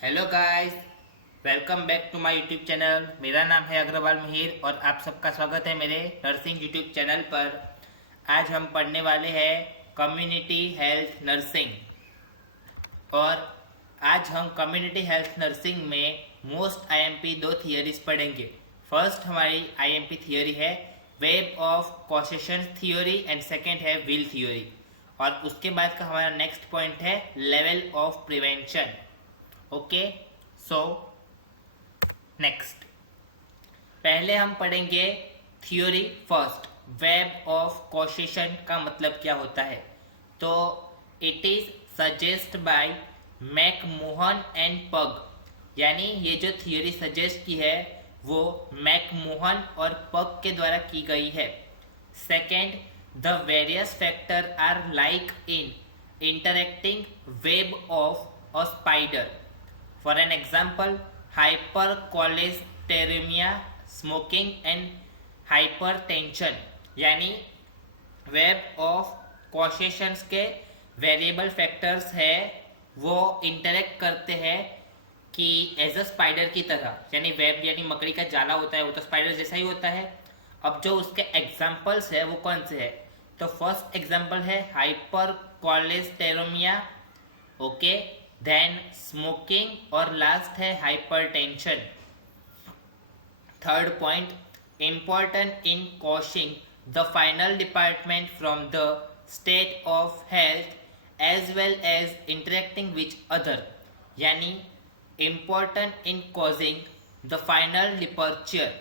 Hello guys, welcome back to my YouTube channel. मेरा नाम है अग्रवाल मिहिर और आप सबका स्वागत है मेरे नर्सिंग यूट्यूब चैनल पर। आज हम पढ़ने वाले हैं कम्युनिटी हेल्थ नर्सिंग। और आज हम कम्युनिटी हेल्थ नर्सिंग में मोस्ट आईएमपी दो थियरीज पढ़ेंगे। फर्स्ट हमारी आईएमपी थियरी है web of causation theory and second है व्हील थियोरी। और उसके बाद का हमारा नेक्स्ट पॉइंट है level of prevention. Okay, so next पहले हम पढ़ेंगे theory first. Web of causation का मतलब क्या होता है? तो it is suggest by MacMahon and Pugh, यानी ये जो थियोरी सजेस्ट की है वो मैकमोहन और पग के द्वारा की गई है। Second, the various factor are like in interacting web of a spider. For an example, hypercholesteremia, smoking and hypertension। यानी वेब ऑफ कॉसेशंस के वेरिएबल फैक्टर्स है वो इंटरेक्ट करते हैं कि एज अ स्पाइडर की तरह, यानी वेब यानी मकड़ी का जाला होता है वो तो स्पाइडर जैसा ही होता है। अब जो उसके एग्जाम्पल्स है वो कौन से है? तो फर्स्ट एग्जाम्पल है hyper cholesterolemia, okay, then smoking और लास्ट है hypertension. Third point, important in causing the final department from the state of health as well as interacting which other, यानी important in causing the final departure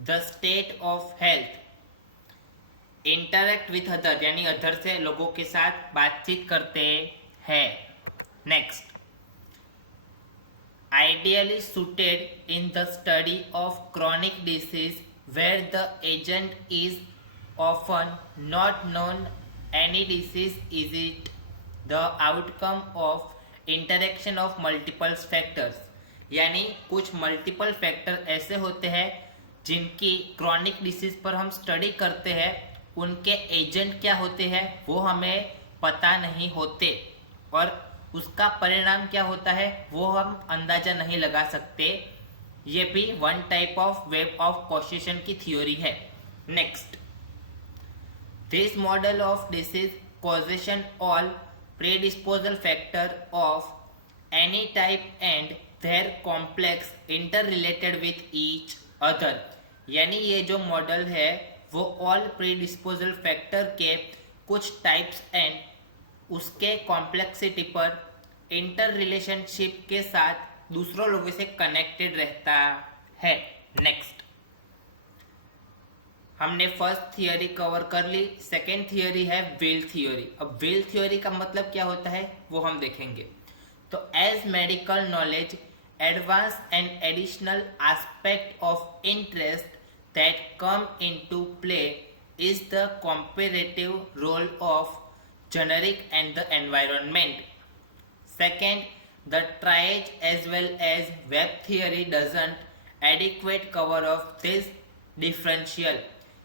the state of health interact with other, यानी other से लोगों के साथ बातचीत करते हैं। Next, ideally suited in the study of chronic disease where the agent is often not known. Any disease is it the outcome of interaction of multiple factors, यानी कुछ मल्टीपल फैक्टर ऐसे होते हैं जिनकी क्रॉनिक डिसीज पर हम study करते हैं, उनके एजेंट क्या होते हैं वो हमें पता नहीं होते और उसका परिणाम क्या होता है वो हम अंदाजा नहीं लगा सकते। ये भी one type of web of causation की थ्योरी है। Next, this model of disease causation all predisposal factor of any type and their complex inter related with each other, यानी ये जो मॉडल है वो ऑल प्रेडिस्पोजल फैक्टर के कुछ types and उसके कॉम्प्लेक्सिटी पर इंटर रिलेशनशिप के साथ दूसरों लोगों से कनेक्टेड रहता है। नेक्स्ट, हमने फर्स्ट थियोरी कवर कर ली। सेकेंड थियोरी है व्हील थियोरी। अब व्हील थियोरी का मतलब क्या होता है वो हम देखेंगे। तो as medical knowledge advance and additional aspect of interest that come into play is the comparative role of generic and the environment. Second, the triage as well as web theory doesn't adequate cover of this differential,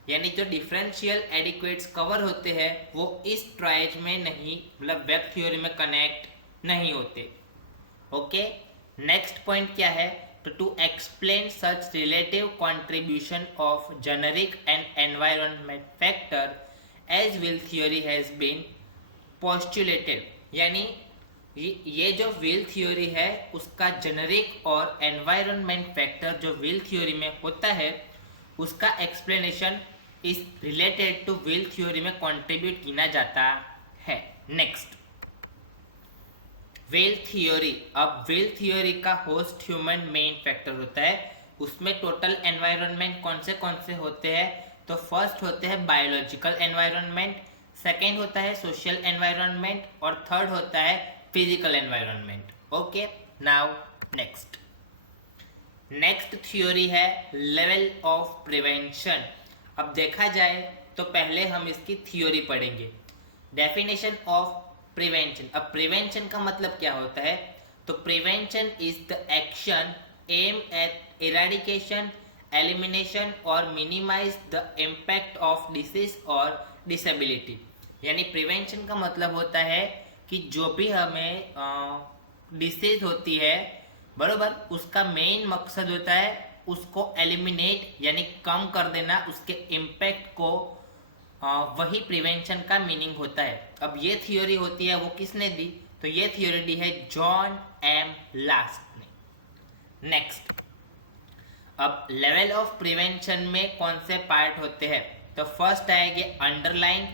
यानी जो differential एडिक्वेट्स cover होते हैं वो इस tries में नहीं, मतलब web theory में कनेक्ट नहीं होते। ओके, नेक्स्ट पॉइंट क्या है? तो to explain such relative contribution of generic and environment factor as wheel theory has been postulated, यानी ये जो व्हील थ्योरी है उसका जेनेरिक और एनवायरनमेंट फैक्टर जो व्हील थ्योरी में होता है उसका एक्सप्लेनेशन इस रिलेटेड टू व्हील थ्योरी में कंट्रीब्यूट किया जाता है। Next, wheel theory. अब व्हील थ्योरी का होस्ट ह्यूमन मेन फैक्टर होता है, उसमें टोटल एनवायरनमेंट कौन से होते हैं? तो फर्स्ट होते हैं बायोलॉजिकल एनवायरनमेंट, सेकेंड होता है सोशल एनवायरनमेंट और थर्ड होता है physical environment. Okay, now next theory है लेवल ऑफ प्रिवेंशन। अब देखा जाए तो पहले हम इसकी थ्योरी पढ़ेंगे। Definition of prevention. अब प्रिवेंशन का मतलब क्या होता है? तो prevention is the action aim at eradication, elimination और minimize the impact of disease और डिसेबिलिटी, यानी प्रिवेंशन का मतलब होता है कि जो भी हमें डिसीज होती है बरोबर, उसका मेन मकसद होता है उसको एलिमिनेट यानी कम कर देना, उसके इम्पैक्ट को, वही प्रिवेंशन का मीनिंग होता है। अब ये थियोरी होती है वो किसने दी, तो ये थियोरी दी है जॉन एम लास्ट ने। नेक्स्ट, अब लेवल ऑफ प्रिवेंशन में कौन से पार्ट होते हैं, तो फर्स्ट आएंगे अंडरलाइन,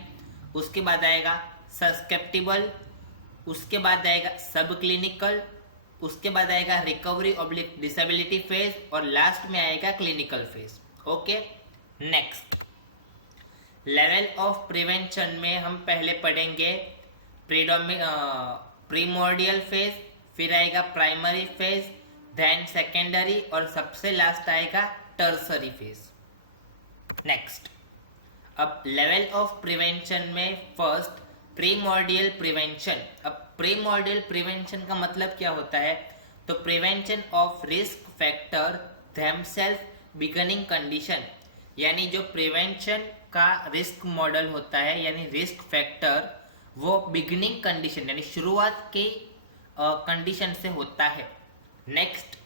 उसके बाद आएगा सस्केप्टिबल, उसके बाद आएगा सब क्लिनिकल, उसके बाद आएगा रिकवरी ऑब्लिक डिसेबिलिटी फेज, और लास्ट में आएगा clinical phase. Okay, next level of prevention में हम पहले पढ़ेंगे प्रीमोर्डियल फेज, फिर आएगा प्राइमरी फेज, देन सेकेंडरी, और सबसे लास्ट आएगा टर्सरी फेज। नेक्स्ट, अब लेवल ऑफ प्रिवेंशन में फर्स्ट प्रीमोर्डियल प्रिवेंशन। अब प्रीमोर्डियल प्रिवेंशन का मतलब क्या होता है, तो prevention of risk factor themselves beginning condition, यानी जो प्रिवेंशन का रिस्क मॉडल होता है यानी रिस्क फैक्टर, वो बिगनिंग कंडीशन यानी शुरुआत की कंडीशन से होता है। Next,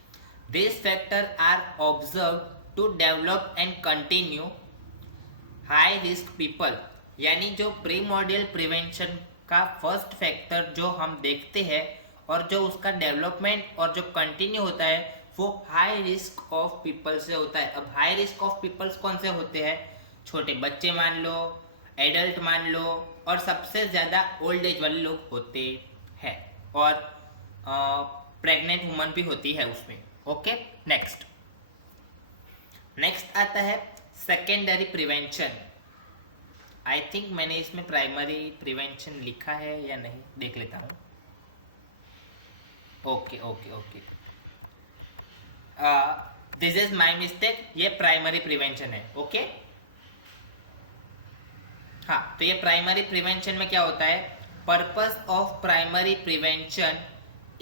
this factor are observe to develop and continue high risk people, यानी जो प्रीमोर्डियल प्रिवेंशन का फर्स्ट फैक्टर जो हम देखते हैं और जो उसका डेवलपमेंट और जो कंटिन्यू होता है वो हाई रिस्क ऑफ पीपल से होता है। अब हाई रिस्क ऑफ पीपल्स कौन से होते हैं, छोटे बच्चे मान लो, एडल्ट मान लो, और सबसे ज़्यादा ओल्ड एज वाले लोग होते हैं, और प्रेग्नेंट वुमन भी होती है उसमें। ओके, नेक्स्ट आता है सेकेंडरी प्रिवेंशन। आई थिंक मैंने इसमें प्राइमरी प्रिवेंशन लिखा है या नहीं, देख लेता हूँ। Okay, this is my mistake, ये प्राइमरी प्रिवेंशन है। ओके, हाँ, तो ये प्राइमरी प्रिवेंशन में क्या होता है, purpose of primary prevention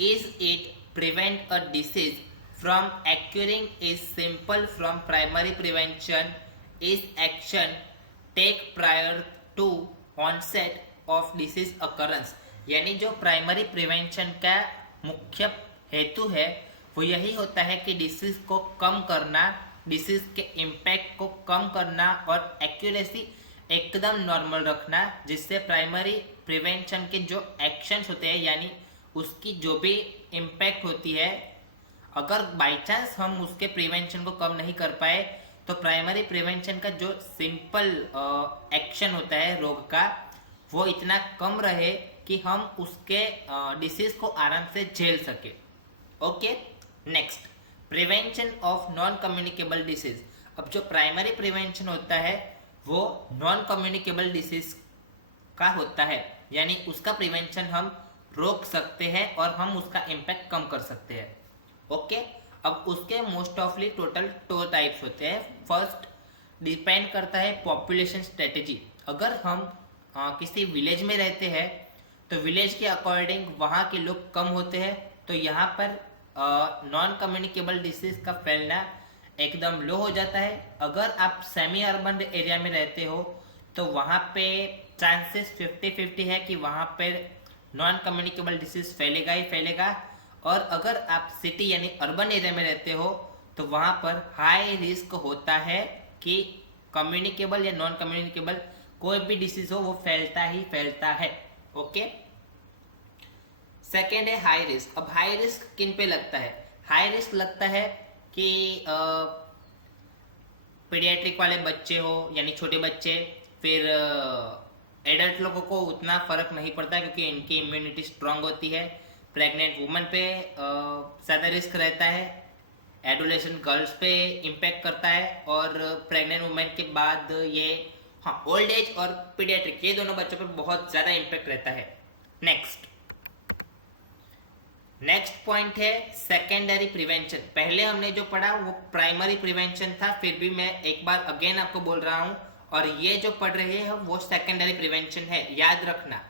is it prevent a disease from occurring is simple from primary prevention is action take prior to onset of disease occurrence, यानी जो प्राइमरी प्रिवेंशन का मुख्य हेतु है वो यही होता है कि डिसीज को कम करना, डिसीज के इम्पैक्ट को कम करना और एक्यूरेसी एकदम नॉर्मल रखना, जिससे प्राइमरी प्रिवेंशन के जो एक्शंस होते हैं यानी उसकी जो भी इम्पैक्ट होती है, अगर बाई चांस हम उसके प्रिवेंशन को कम नहीं कर पाए तो प्राइमरी प्रिवेंशन का जो सिंपल एक्शन होता है रोग का, वो इतना कम रहे कि हम उसके डिसीज को आराम से झेल सके। Okay, next, prevention of non communicable disease. अब जो प्राइमरी प्रिवेंशन होता है वो नॉन कम्युनिकेबल डिसीज का होता है, यानी उसका प्रिवेंशन हम रोक सकते हैं और हम उसका इम्पैक्ट कम कर सकते हैं। ओके, अब उसके मोस्ट ऑफली टोटल 2 टाइप्स होते हैं। फर्स्ट डिपेंड करता है पॉपुलेशन स्ट्रेटेजी। अगर हम किसी विलेज में रहते हैं तो विलेज के अकॉर्डिंग वहाँ के लोग कम होते हैं, तो यहाँ पर नॉन कम्युनिकेबल डिसीज का फैलना एकदम लो हो जाता है। अगर आप सेमी अर्बन एरिया में रहते हो तो वहाँ पे चांसेस 50-50 है कि वहाँ पर नॉन कम्युनिकेबल डिसीज फैलेगा ही फैलेगा, और अगर आप सिटी यानी अर्बन एरिया में रहते हो तो वहाँ पर हाई रिस्क होता है कि कम्युनिकेबल या नॉन कम्युनिकेबल कोई भी डिसीज हो वो फैलता ही फैलता है। ओके, सेकेंड है हाई रिस्क। अब हाई रिस्क किन पे लगता है, हाई रिस्क लगता है कि पीडियाट्रिक वाले बच्चे हो यानी छोटे बच्चे, फिर एडल्ट लोगों को उतना फर्क नहीं पड़ता क्योंकि इनकी इम्यूनिटी स्ट्रांग होती है। प्रेग्नेंट वुमन पे ज़्यादा रिस्क रहता है, एडोलेशन गर्ल्स पे इम्पैक्ट करता है, और प्रेग्नेंट वुमेन के बाद ये ओल्ड एज और पीडियाट्रिक ये दोनों बच्चों पे बहुत ज़्यादा इम्पैक्ट रहता है। नेक्स्ट पॉइंट है सेकेंडरी प्रिवेंशन। पहले हमने जो पढ़ा वो प्राइमरी प्रिवेंशन था, फिर भी मैं एक बार अगेन आपको बोल रहा हूँ, और ये जो पढ़ रहे हैं वो सेकेंडरी प्रिवेंशन है, याद रखना।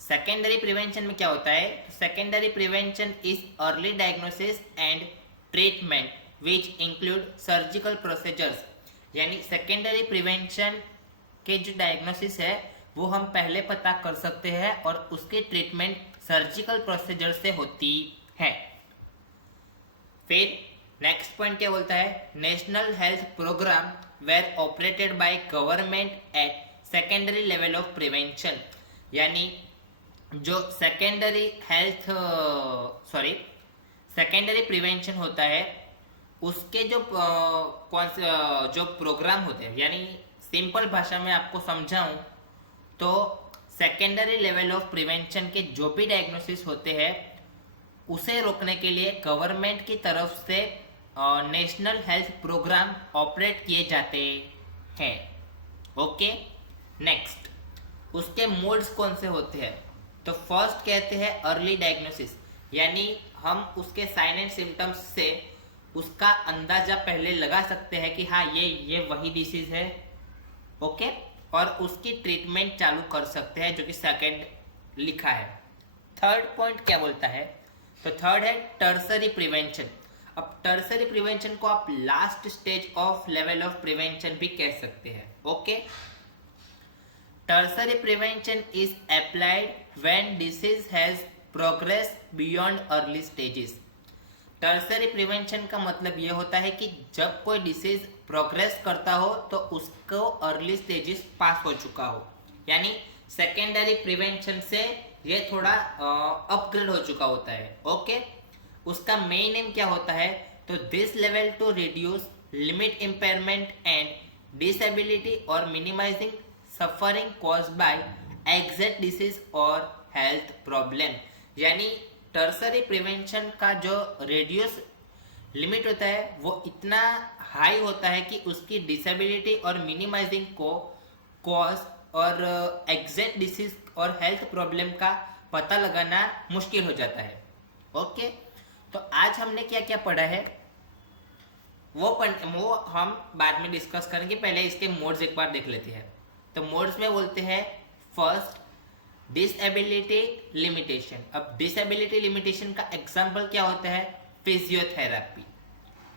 सेकेंडरी प्रिवेंशन में क्या होता है, secondary prevention is early diagnosis and treatment which include surgical procedures, यानी सेकेंडरी प्रिवेंशन के जो डायग्नोसिस है वो हम पहले पता कर सकते हैं और उसकी ट्रीटमेंट सर्जिकल प्रोसीजर से होती है। फिर नेक्स्ट पॉइंट क्या बोलता है, national health programme were operated by government at secondary level of prevention, यानी जो सेकेंडरी हेल्थ सेकेंडरी प्रिवेंशन होता है उसके जो जो प्रोग्राम होते हैं, यानी सिंपल भाषा में आपको समझाऊं तो सेकेंडरी लेवल ऑफ प्रिवेंशन के जो भी डायग्नोसिस होते हैं उसे रोकने के लिए गवर्नमेंट की तरफ से नेशनल हेल्थ प्रोग्राम ऑपरेट किए जाते हैं। ओके, नेक्स्ट उसके मोड्स कौन से होते हैं, तो फर्स्ट कहते हैं अर्ली डायग्नोसिस, यानी हम उसके साइन एंड सिम्टम्स से उसका अंदाजा पहले लगा सकते हैं कि हाँ ये वही डिसीज है। ओके, और उसकी ट्रीटमेंट चालू कर सकते हैं, जो कि सेकंड लिखा है। थर्ड पॉइंट क्या बोलता है, तो थर्ड है टर्सरी प्रिवेंशन। अब टर्सरी प्रिवेंशन को आप last stage of level of prevention भी कह सकते हैं। Okay, tertiary prevention is applied when disease has progress beyond early stages. Tertiary prevention का मतलब ये होता है कि जब कोई डिसीज प्रोग्रेस करता हो तो उसको अर्ली स्टेजेस पास हो चुका हो, यानी सेकेंडरी प्रिवेंशन से ये थोड़ा अपग्रेड हो चुका होता है। ओके, उसका मेन एम क्या होता है, तो this level to reduce limit impairment and disability और minimizing suffering caused by exact disease और हेल्थ प्रॉब्लम, यानी टर्सरी प्रिवेंशन का जो रेडियस लिमिट होता है वो इतना हाई होता है कि उसकी डिसेबिलिटी और मिनिमाइजिंग को कॉज और एग्जैक्ट डिसीज और हेल्थ प्रॉब्लम का पता लगाना मुश्किल हो जाता है। ओके, तो आज हमने क्या क्या पढ़ा है वो हम बाद में डिस्कस करेंगे, पहले इसके मोड्स एक बार देख लेते हैं। तो मोड्स में बोलते हैं फर्स्ट डिसेबिलिटी लिमिटेशन। अब डिसेबिलिटी लिमिटेशन का एग्जाम्पल क्या होता है, फिजियोथेरेपी,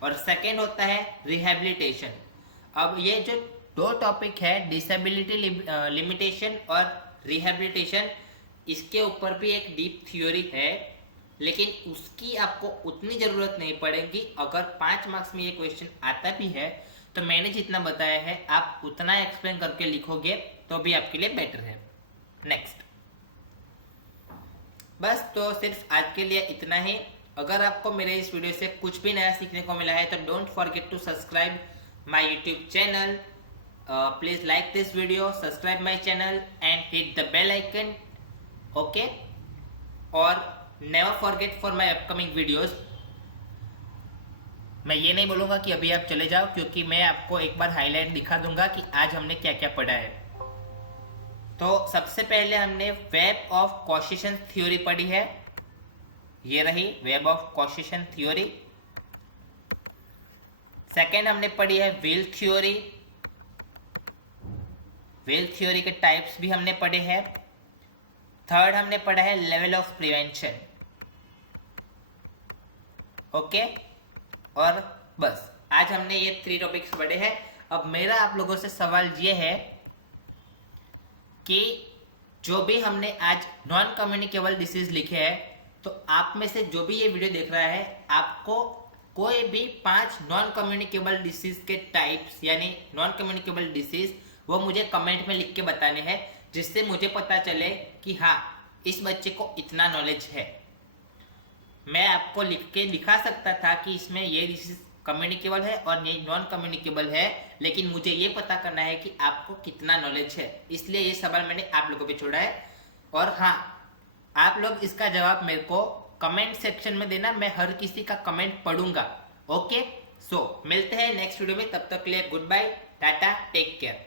और सेकेंड होता है रिहेबिलिटेशन। अब ये जो दो टॉपिक है डिसेबिलिटी लिमिटेशन और रिहेबिलिटेशन, इसके ऊपर भी एक डीप थ्योरी है, लेकिन उसकी आपको उतनी ज़रूरत नहीं पड़ेगी। अगर 5 मार्क्स में ये क्वेश्चन आता भी है तो मैंने जितना बताया है आप उतना एक्सप्लेन करके लिखोगे तो भी आपके लिए बेटर है। नेक्स्ट, बस तो सिर्फ आज के लिए इतना ही। अगर आपको मेरे इस वीडियो से कुछ भी नया सीखने को मिला है तो don't forget to subscribe my YouTube channel. Please like this video, subscribe my channel and hit the bell icon. Okay, और never forget for my upcoming videos. मैं ये नहीं बोलूँगा कि अभी आप चले जाओ, क्योंकि मैं आपको एक बार हाईलाइट दिखा दूंगा कि आज हमने क्या क्या पढ़ा है। तो सबसे पहले हमने वेब ऑफ कॉशिशन थ्योरी पढ़ी है, ये रही वेब ऑफ कॉशिशन थ्योरी। सेकेंड हमने पढ़ी है व्हील थ्योरी, व्हील थ्योरी के टाइप्स भी हमने पढ़े हैं। थर्ड हमने पढ़ा है लेवल ऑफ प्रिवेंशन। ओके, और बस आज हमने ये 3 टॉपिक्स पढ़े हैं। अब मेरा आप लोगों से सवाल ये है कि जो भी हमने आज नॉन कम्युनिकेबल डिसीज लिखे हैं, तो आप में से जो भी ये वीडियो देख रहा है, आपको कोई भी 5 नॉन कम्युनिकेबल डिसीज के टाइप्स यानी नॉन कम्युनिकेबल डिसीज वो मुझे कमेंट में लिख के बताने हैं, जिससे मुझे पता चले कि हाँ इस बच्चे को इतना नॉलेज है। मैं आपको लिख के दिखा सकता था कि इसमें ये डिसीज कम्युनिकेबल है और ये नॉन कम्युनिकेबल है, लेकिन मुझे ये पता करना है कि आपको कितना नॉलेज है, इसलिए ये सवाल मैंने आप लोगों पे छोड़ा है। और हाँ, आप लोग इसका जवाब मेरे को कमेंट सेक्शन में देना, मैं हर किसी का कमेंट पढ़ूंगा। ओके, सो मिलते हैं नेक्स्ट वीडियो में, तब तक के लिए goodbye, tata, take care.